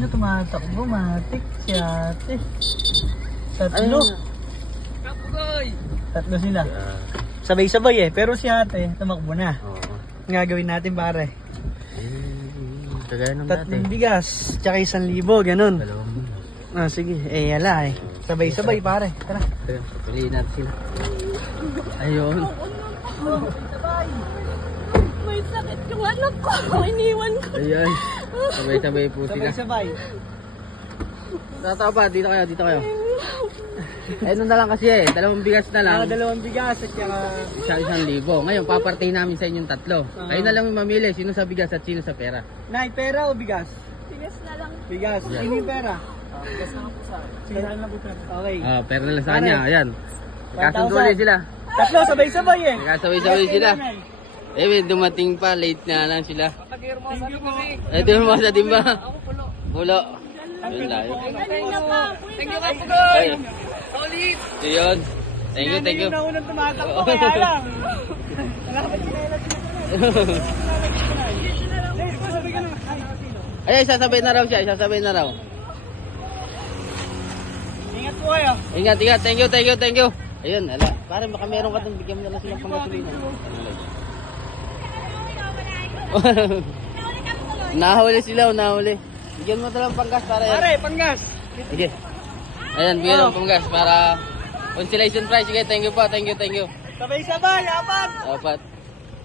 na tumatakbo, matik si ate. Tatlo. Tatlo sila. Sabay-sabay eh, pero si ate tumakbo na. Ang gagawin natin pare. Kagaya ng dati. 3 bigas, tsaka 1,000, ganun. Sige, yala eh. Sabay-sabay pare, tara. Piliin natin sila. Ayun. May sakit yung anak ko. Iniwan ko. Ayan. Sabay-sabay po sila. Sabay-sabay. Tatawa pa, dito kayo. Ayun na lang kasi eh, 2 bigas na lang. 2 bigas at tsaka... 1,000. Ngayon, papartihin namin sa inyong tatlo. Kayo na lang yung mamili, sino sa bigas at sino sa pera. Nay, pera o bigas? Tigas na lang. Bigas. Yeah. Sino yung pera? Bigas na po sa akin. Sige, lang po pera. Okay. Pera na lang sa kanya, ayan. 1,000. Kasundo sila. Tatlo, sabay-sabay eh. Nagkasabay-sabay sila. Dumating pa, late na lang sila. Ito yung mga sa timba. Pulo. Yun tayo. Thank you ka, Pugoy. Yun. Thank you. Hindi na unang tumatakbo, kaya lang. Wala ka ba chinelas na? Ay, sasabay na raw siya, Ingat po kayo. Ingat. Thank you. Ayun, ala. Para baka meron ka dun, bigyan mo na lang silang panggasolina. Nahuli sila. Bigyan mo talagang panggas para yan. Pare, panggas. Sige. Ayan, bigyan ng panggas para consolation prize. Sige, thank you po. Sabay-sabay, apat. Dapat.